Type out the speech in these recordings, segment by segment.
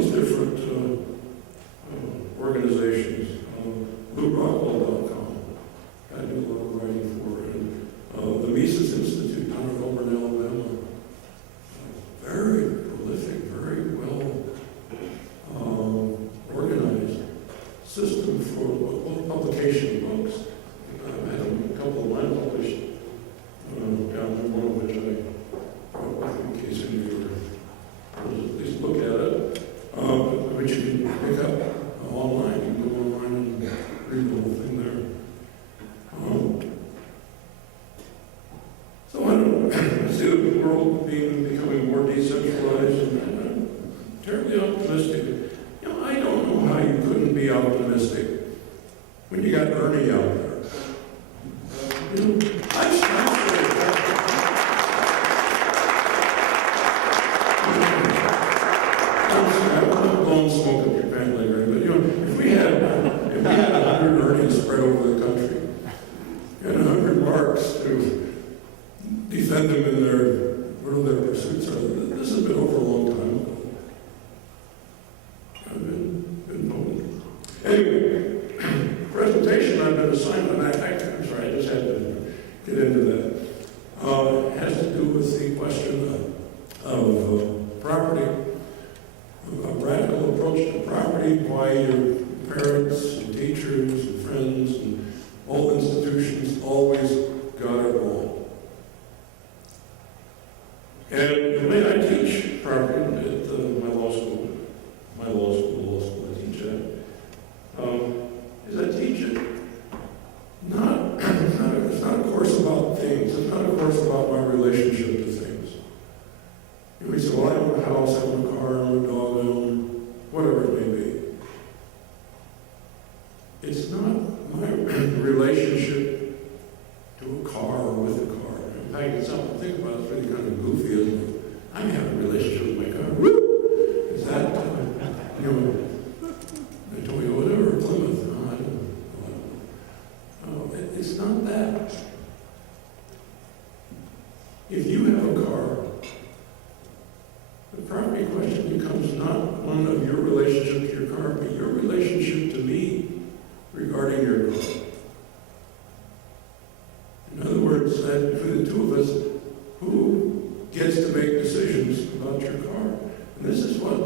these different organizations. BlueRockwell.com, I do a lot of writing for, and the Mises Institute down in Auburn, Alabama. Very prolific, very well organized system for publication of books. I've had a couple of mine published down there, one of which I wrote in case any of you at least look at it, which you can pick up online. You can go online and read the whole thing there. So I see the world becoming more decentralized, and I'm terribly optimistic. You know, I don't know how you couldn't be optimistic when you got Ernie out there. You know, I'm not blowing smoke up your family, right? But you know, if we had 100 Ernies spread over the country, and 100 Marks to defend them in their pursuits are. This has been over a long time ago. I've been voting. Anyway, presentation I've been assigned, and I'm sorry, I just had to get into that. It has to do with the question of property, a radical approach to property, why your parents and teachers and friends and all institutions always got it wrong. And the way I teach property at my law school I teach at, is I teach it it's not a course about things. It's not a course about my relationship to things. You know, we say, well, I own a house, I own a car, I own a dog, I own whatever it may be. It's not my relationship to a car or with a car. In fact, it's something to think about. It's really kind of goofy, isn't it? I'm having a relationship with my car. Woo! Is that, you know, I told you whatever, Plymouth. No, I don't know. It's not that. If you have a car, the property question becomes not one of your relationship to your car, but your relationship to me regarding your car. In other words, that between the two of us, who gets to make decisions about your car? And this is what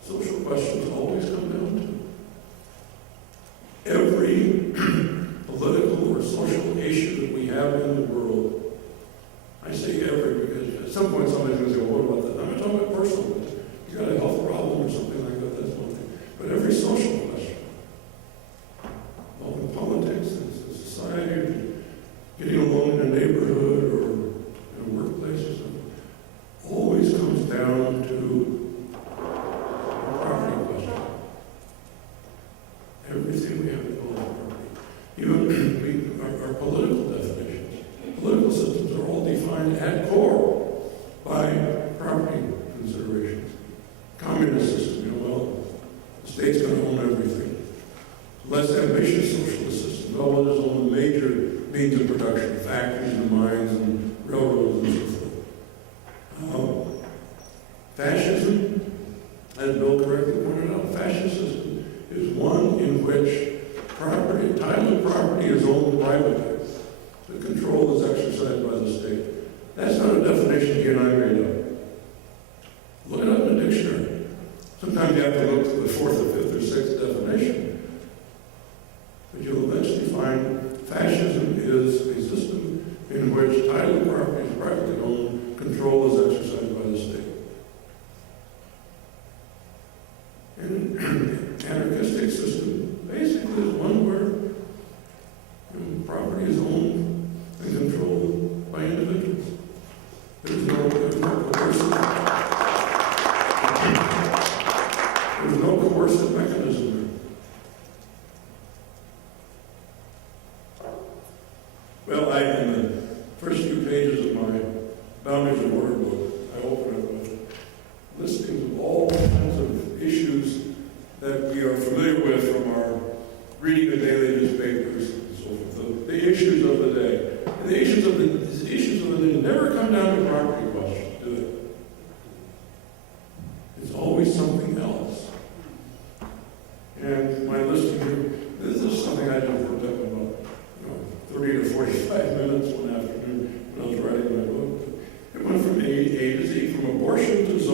social questions always come down to. Every political or social issue that we have in the world, I say every because at some point somebody's going to say, well, what about that? I'm not talking about personal ones. You got a health problem or something like that, that's one thing. But every social question, in politics, in society, getting along in a neighborhood or in a workplace or something, always comes down to a property question. Everything we have to build on property. Even our political definitions. Political systems are all defined at core by property considerations. Communist system, you know, well, the state's going to own everything. Less ambitious socialist system, well, it is on the major means of production, factories and mines and railroads and so forth. Fascism, as Bill correctly pointed out, fascism is one in which property, title of property is owned privately. The control is exercised by the state. That's not a definition you and I made up. Look it up in the dictionary. Sometimes you have to look to the fourth or fifth or sixth definition. But you'll eventually find fascism is a system in which title of property is privately owned, control is exercised by the state. And an anarchistic system basically is one where property is owned and controlled by individuals. There's no coercive mechanism there.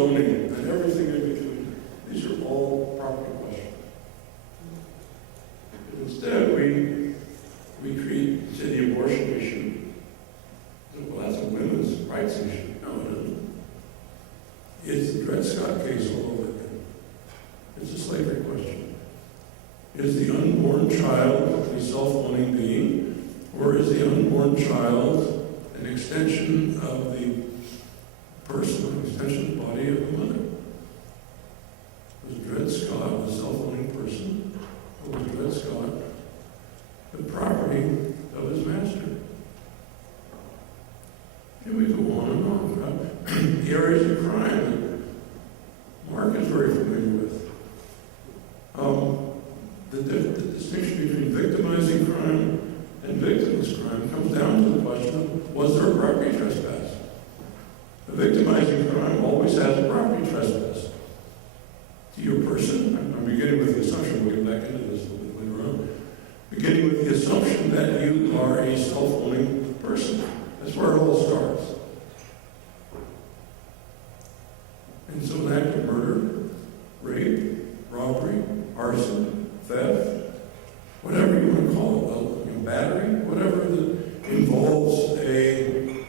zoning, and everything in between. These are all property questions. But instead, we treat, say, the abortion issue. Well, that's a women's rights issue. No, it isn't. It's the Dred Scott case all over again. It's a slavery question. Is the unborn child a self-owning being, or is the unborn child an extension of the person, an extension of the body of the mother? Was Dred Scott a self-owning person, or was Dred Scott the property of his master? Here we go on and on, right? The areas of crime that Mark is very familiar with. The distinction between victimizing crime and victimless crime comes down to the question of, was there a property trespass? A victimizing crime always has a property trespass. To your person, I'm beginning with the assumption, we'll get back into this a little bit later on, beginning with the assumption that you are a self-owning person. That's where it all starts. And so an act of murder, rape, robbery, arson, theft, whatever you want to call it, battery, whatever that involves a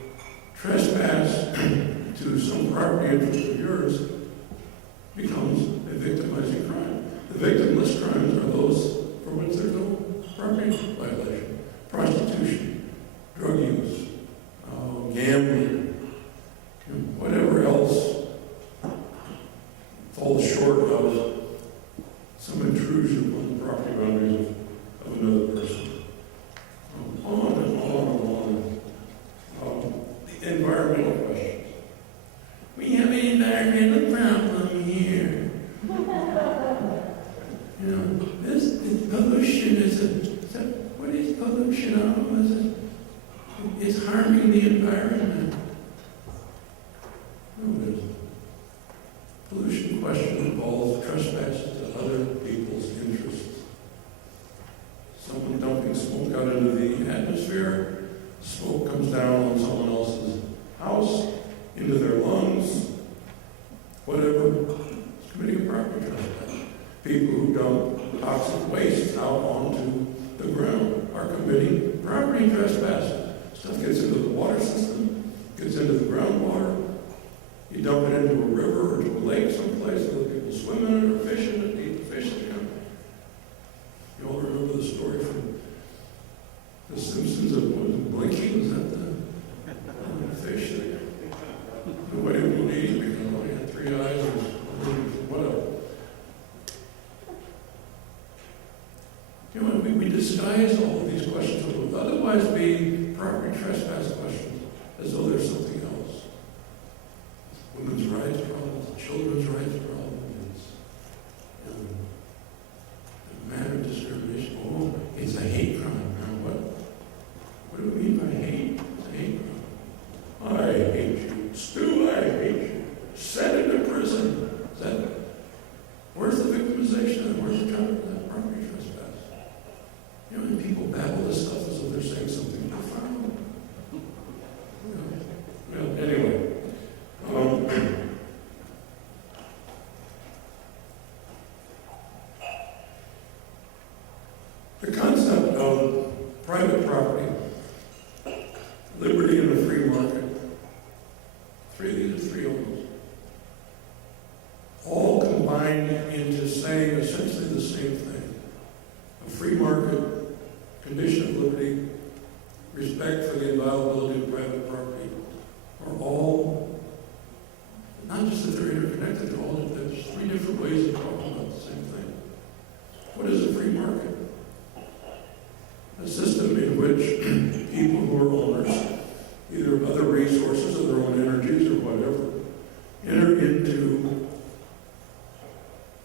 trespass to some property interest of yours, becomes a victimizing crime. The victimless crimes are those for which there's no property violation. Prostitution, drug use, gambling, whatever else falls short of some intrusion on the property boundaries of another person. On and on and on. The environmental questions. We have an environmental problem here. This pollution what is pollution? It's harming the environment. No, it isn't. Pollution question involves trespasses to other people's interests. Someone dumping smoke out into the atmosphere, smoke comes down on someone else's house, into their lungs, whatever. It's committing a property trespass. People who dump toxic waste out onto the ground are committing property trespass. Stuff gets into the water system, gets into the groundwater. You dump it into a river or to a lake someplace, and let people swim in it or fish in it, eat the fish that come. You all remember the story from The Simpsons of Blinky? Was that the fish that nobody would eat because it only had 3 eyes and whatever? We disguise all of these questions that would otherwise be property trespass questions as though there's something else. Women's rights problems, children's rights problems, matter of discrimination. Oh, it's a hate crime. Now what do we mean by hate? It's a hate crime. I hate you. Stu, I hate you. Send it to prison. Where's the victimization and where's the counter to that property trespass? And people babble this stuff as though they're saying something profound. Well, anyway. The concept of private property, liberty in a free market, these three elements, all combined into saying essentially the same thing. A free market, condition of liberty, respect for the inviolability of private property are all, not just that they're interconnected, there's 3 different ways of talking about the same thing. What is a free market? A system in which people who are owners, either of other resources or their own energies or whatever, enter into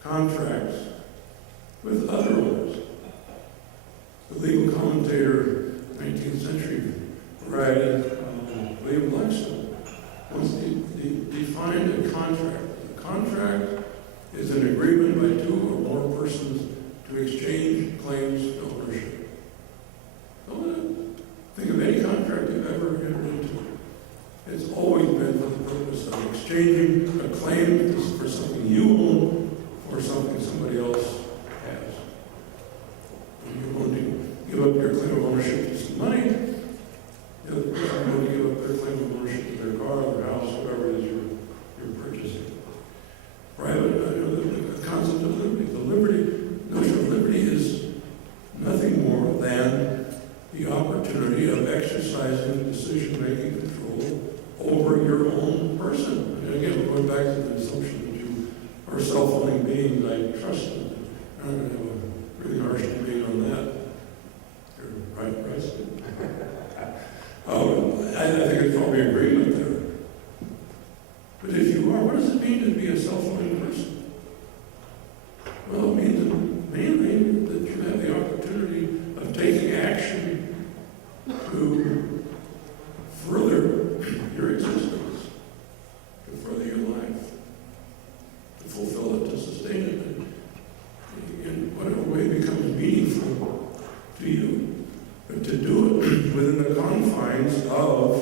contracts with other owners. The legal commentator, 19th century variety, William Blackstone, once defined a contract. A contract is an agreement by 2 or more persons to exchange claims to ownership. Don't think of any contract you've ever entered into. It's always been for the purpose of exchange exchanging a claim for something you own for something somebody else has. And you're going to give up your claim of ownership to some money, the other person is going to give up their claim of ownership to their car, their house, whatever it is you're purchasing. The concept of liberty. The notion of liberty is nothing more than the opportunity of exercising decision-making control over your own person. And again, we're going back to the assumption that you are a self-owning being that I trust. I'm going to have a really harsh debate on that. You're right, Preston. I think it's probably agreement there. But if you are, what does it mean to be a self-owning person? Well, it means mainly that you have the opportunity of taking action to further your existence, to further your life, to fulfill it, to sustain it, in whatever way becomes meaningful to you. But to do it within the confines of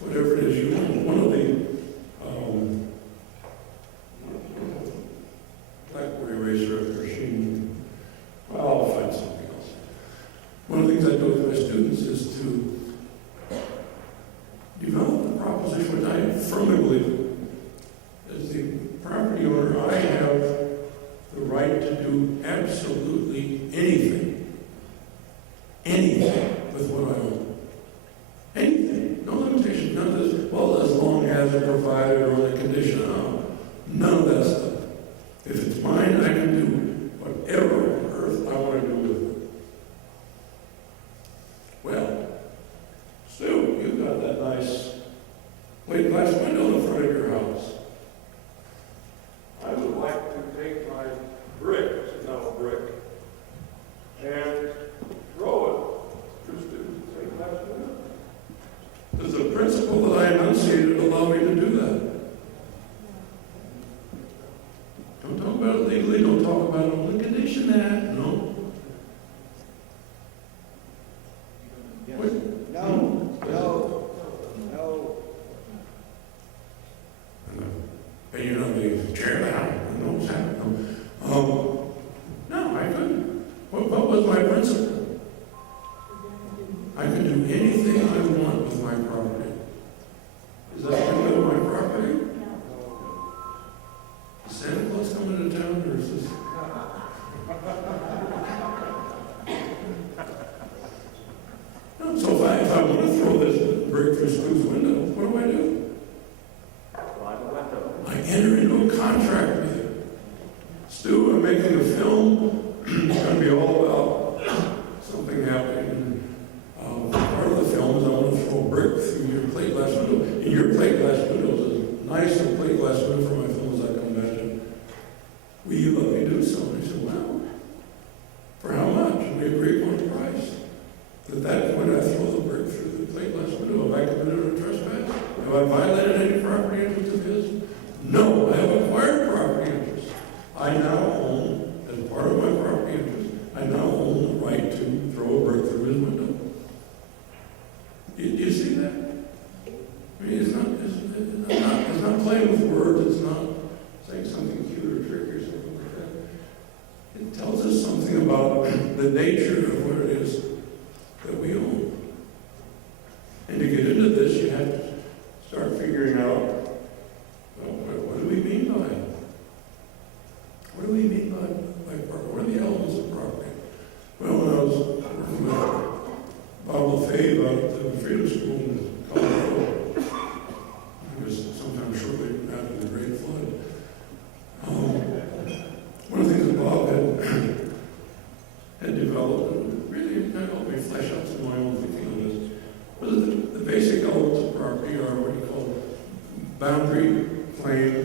whatever it is you own. One of the blackboard eraser machine, well, I'll find something else. One of the things I do with my students is to develop the proposition, which I firmly believe in. As the property owner, I have the right to do absolutely anything with what I own. Anything. No limitation. None of this, well, as long as it's provided or on the condition of. None of that stuff. If it's mine, I can do whatever on earth I want to do with it. Well, Stu, you've got that nice plate glass window in the front of your house. I would like to take my brick, it's now a brick, and throw it through Stu's plate glass window. Does the principle that I enunciated allow me to do that? Don't talk about it legally, don't talk about it on the condition that, no. Yes. What? No. And you're not the chair now, I know what's happening. No, I couldn't. What was my principle? I could do anything I want with my property. Is that really my property? Is Santa Claus coming to town, or is this? No, so if I want to throw this brick through Stu's window, what do? I enter into a contract with you. Stu, I'm making a film. It's going to be all about something happening. Part of the film is I want to throw a brick through your plate glass window. And your plate glass window is as nice a plate glass window for my film as I can imagine. Will you let me do so? And he said, well, for how much? And we agreed on the price. At that point, I throw the brick through the plate glass window. Have I committed a trespass? Have I violated any property interest of his? No, I have acquired property interest. I now own, as part of my property interest, I now own the right to throw a brick through his window. You see that? I mean, it's not playing with words. It's not saying something cute or tricky or something like that. It tells us something about the nature of what it is that we own. And to get into this, you have to start figuring out, well, what do we mean by it? What do we mean by property? What are the elements of property? Well, when I was working with Bob LaFave out at the Freedom School in Colorado, it was sometime shortly after the Great Flood. One of the things that Bob had developed, and really kind of helped me flesh out some of my own thinking on this, was that the basic elements of property are what he called boundary, claim,